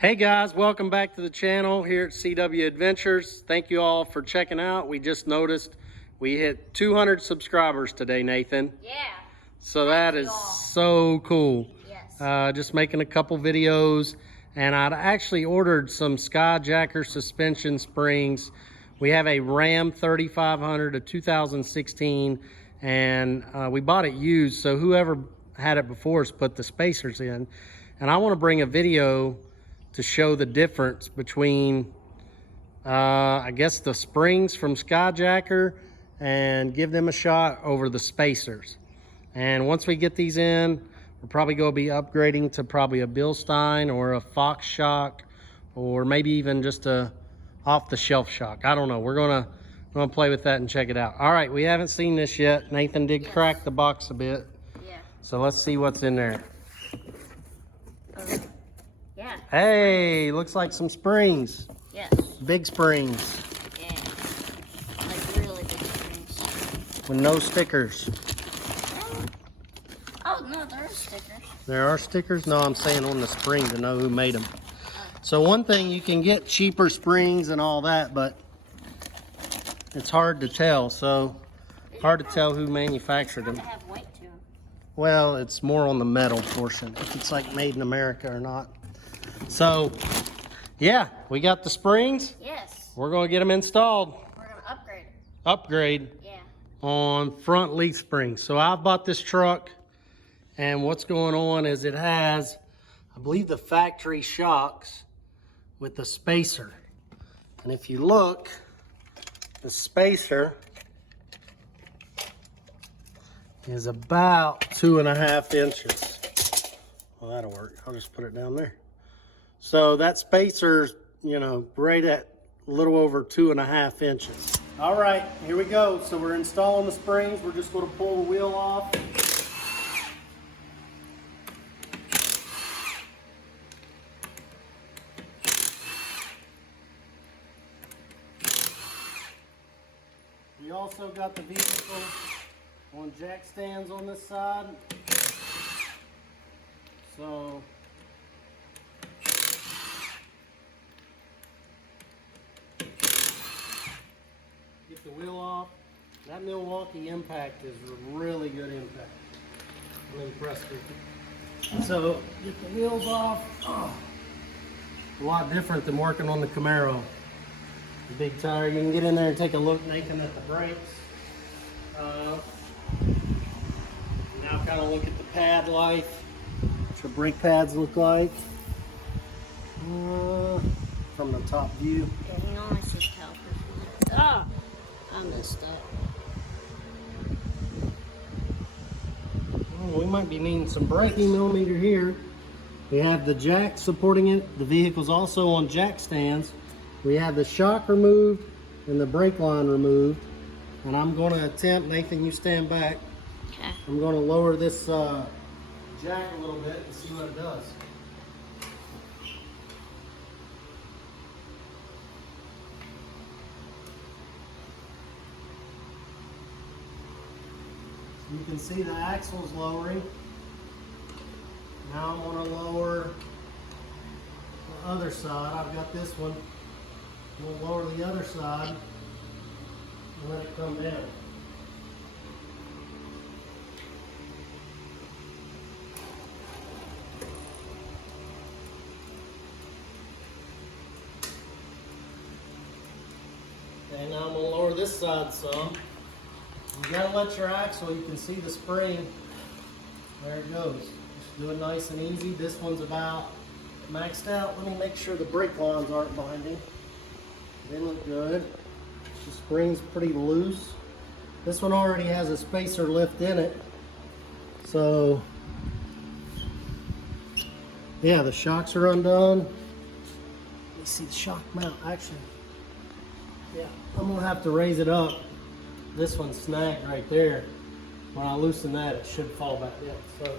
Hey guys, welcome back to the channel here at CW Adventures. Thank you all for checking out. We just noticed we hit 200 subscribers today, Nathan. Yeah. So that is so cool. Yes. Just making a couple videos, and I'd actually ordered some SKYJACKER suspension springs. We have a Ram 3500, a 2016, and we bought it used, so whoever had it before us put the spacers in. And I want to bring a video to show the difference between, I guess, the springs from SKYJACKER and give them a shot over the spacers. And once we get these in, we're probably going to be upgrading to probably a Bilstein or a Fox shock, or maybe even just a off-the-shelf shock. I don't know. We're gonna play with that and check it out. All right, we haven't seen this yet. Nathan did crack the box a bit. Yeah. So let's see what's in there. Yeah. Hey, looks like some springs. Yes. Big springs. Yeah. Like really big springs. With no stickers. Oh no, there are stickers. There are stickers? No, I'm saying on the spring to know who made them. So one thing, you can get cheaper springs and all that, but it's hard to tell. So hard to tell who manufactured them. They have weight to them. Well, it's more on the metal portion, if it's like made in America or not. So yeah, we got the springs. Yes. We're gonna get them installed. We're gonna upgrade. Upgrade. Yeah. On front leaf springs. So I've bought this truck, and what's going on is it has, I believe, the factory shocks with the spacer. And if you look, the spacer is about 2.5 inches. Well, that'll work. I'll just put it down there. So that spacer's, right at a little over 2.5 inches. All right, here we go. So we're installing the springs. We're just going to pull the wheel off. We also got the vehicle on jack stands on this side. So get the wheel off. That Milwaukee impact is a really good impact. I'm impressed with it. So get the wheels off. Oh, a lot different than working on the Camaro. The big tire. You can get in there and take a look, Nathan, at the brakes. Now kind of look at the pad life. What your brake pads look like. From the top view. Yeah, hang on, I see calipers. Ah! I messed up. We might be needing some braking millimeter here. We have the jack supporting it. The vehicle's also on jack stands. We have the shock removed and the brake line removed. And I'm going to attempt, Nathan, you stand back. Okay. I'm going to lower this jack a little bit and see what it does. You can see the axle's lowering. Now I'm going to lower the other side. I've got this one. We'll lower the other side and let it come down. Okay, now I'm going to lower this side some. You gotta let your axle, you can see the spring. There it goes. Just do it nice and easy. This one's about maxed out. Let me make sure the brake lines aren't binding. They look good. The spring's pretty loose. This one already has a spacer lift in it. So, yeah, the shocks are undone. Let me see the shock mount, actually. Yeah, I'm gonna have to raise it up. This one's snagged right there. When I loosen that, it should fall back down. So,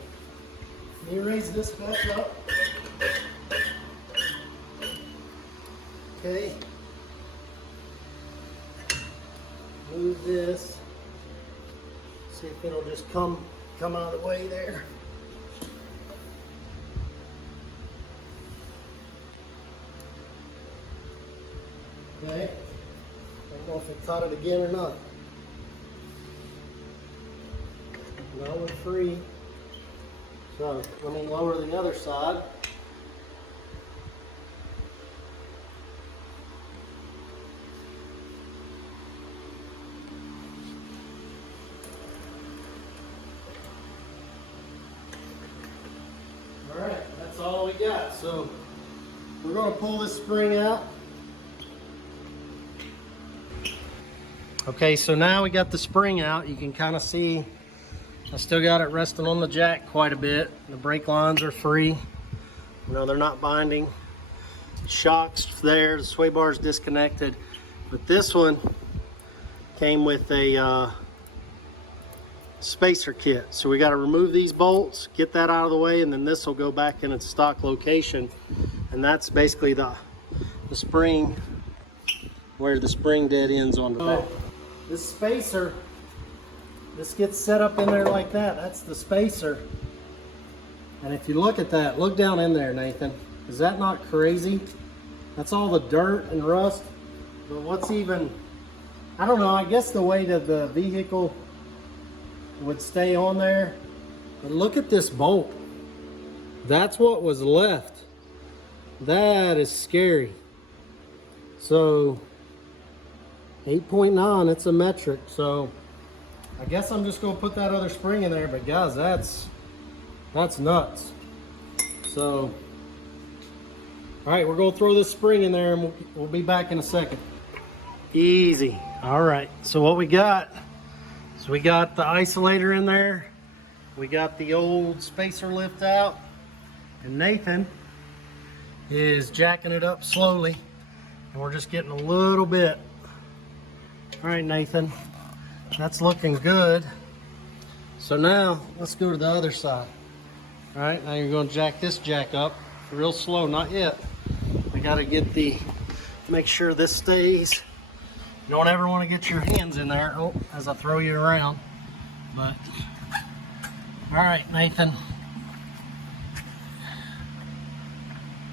let me raise this back up. Okay. Move this. See if it'll just come out of the way there. Okay. I don't know if it caught it again or not. Now we're free. So let me lower the other side. All right, that's all we got. So we're going to pull this spring out. Okay, so now we got the spring out. You can kind of see I still got it resting on the jack quite a bit. The brake lines are free. You know, they're not binding. Shocks there, the sway bar is disconnected. But this one came with a spacer kit. So we got to remove these bolts, get that out of the way, and then this will go back in its stock location. And that's basically the spring, where the spring dead ends on the back. This spacer, this gets set up in there like that. That's the spacer. And if you look at that, look down in there, Nathan. Is that not crazy? That's all the dirt and rust. But what's even, I don't know, I guess the weight of the vehicle would stay on there. But look at this bolt. That's what was left. That is scary. So 8.9, it's a metric. So I guess I'm just gonna put that other spring in there, but guys, that's nuts. So, all right, we're gonna throw this spring in there and we'll be back in a second. Easy. All right, so what we got, so we got the isolator in there. We got the old spacer lift out, and Nathan is jacking it up slowly, and we're just getting a little bit. All right, Nathan, that's looking good. So now let's go to the other side. All right, now you're going to jack this jack up real slow. Not yet. We got to make sure this stays. You don't ever want to get your hands in there as I throw you around. But all right, Nathan,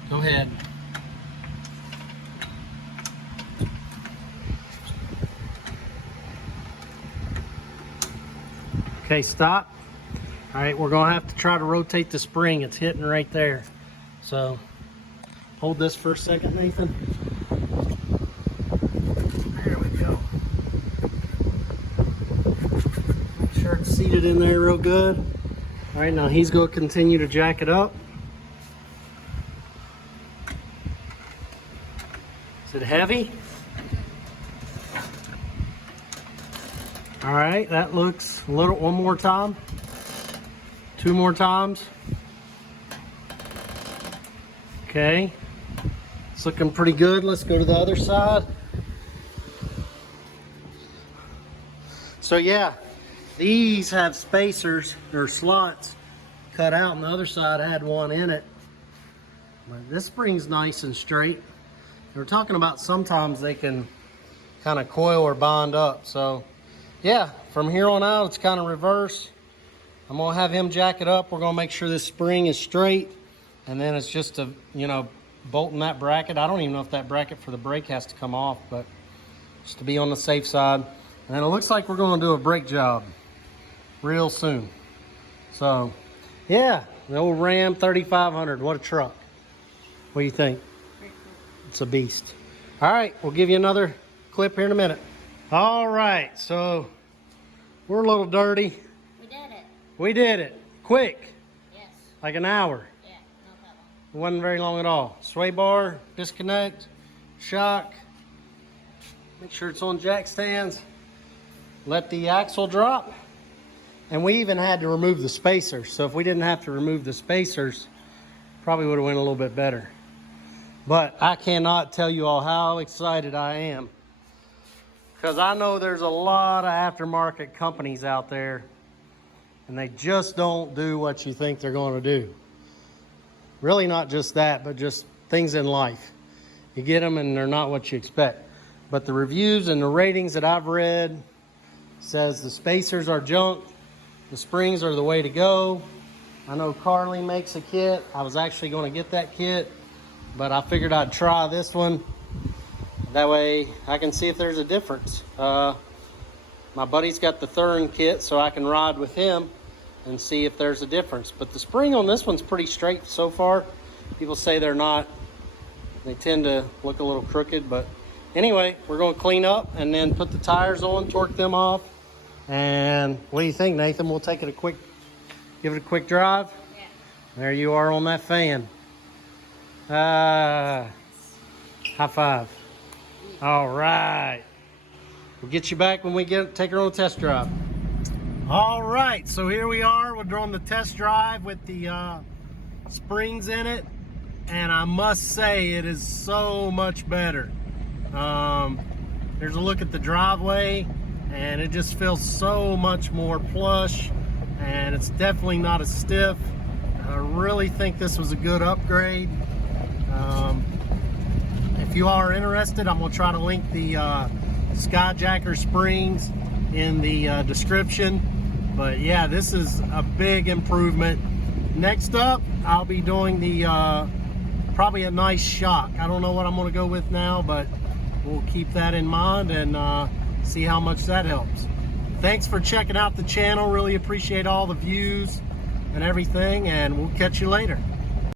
go ahead. Okay, stop. All right, we're gonna have to try to rotate the spring. It's hitting right there. So hold this for a second, Nathan. There we go. Make sure it's seated in there real good. All right, now he's gonna continue to jack it up. Is it heavy? All right, that looks a little, one more time, two more times. Okay, it's looking pretty good. Let's go to the other side. So yeah, these have spacers or slots cut out, and the other side had one in it. But this spring's nice and straight. We're talking about sometimes they can kind of coil or bond up. So yeah, from here on out, it's kind of reverse. I'm gonna have him jack it up. We're gonna make sure this spring is straight. And then it's just a, you know, bolting that bracket. I don't even know if that bracket for the brake has to come off, but just to be on the safe side. And it looks like we're gonna do a brake job real soon. So yeah, the old Ram 3500, what a truck. What do you think? It's a beast. All right, we'll give you another clip here in a minute. All right, so we're a little dirty. We did it. We did it. Quick. Yes. Like an hour. Yeah, not that long. It wasn't very long at all. Sway bar, disconnect, shock. Make sure it's on jack stands. Let the axle drop. And we even had to remove the spacers. So if we didn't have to remove the spacers, probably would have went a little bit better. But I cannot tell you all how excited I am, because I know there's a lot of aftermarket companies out there and they just don't do what you think they're going to do. Really not just that, but just things in life. You get them and they're not what you expect. But the reviews and the ratings that I've read says the spacers are junk, the springs are the way to go. I know Carly makes a kit. I was actually going to get that kit, but I figured I'd try this one. That way I can see if there's a difference. My buddy's got the Thurin kit, so I can ride with him and see if there's a difference. But the spring on this one's pretty straight so far. People say they're not. They tend to look a little crooked, but anyway, we're going to clean up and then put the tires on, torque them off. And what do you think, Nathan? We'll take it give it a quick drive. Yeah. There you are on that fan. High five. All right. We'll get you back when we take her on a test drive. All right, so here we are. We're doing the test drive with the springs in it, and I must say it is so much better. There's a look at the driveway, and it just feels so much more plush, and it's definitely not as stiff. I really think this was a good upgrade. If you are interested, I'm going to try to link the SKYJACKER springs in the description. But yeah, this is a big improvement. Next up, I'll be doing the probably a nice shock. I don't know what I'm going to go with now, but we'll keep that in mind and see how much that helps. Thanks for checking out the channel. Really appreciate all the views and everything, and we'll catch you later.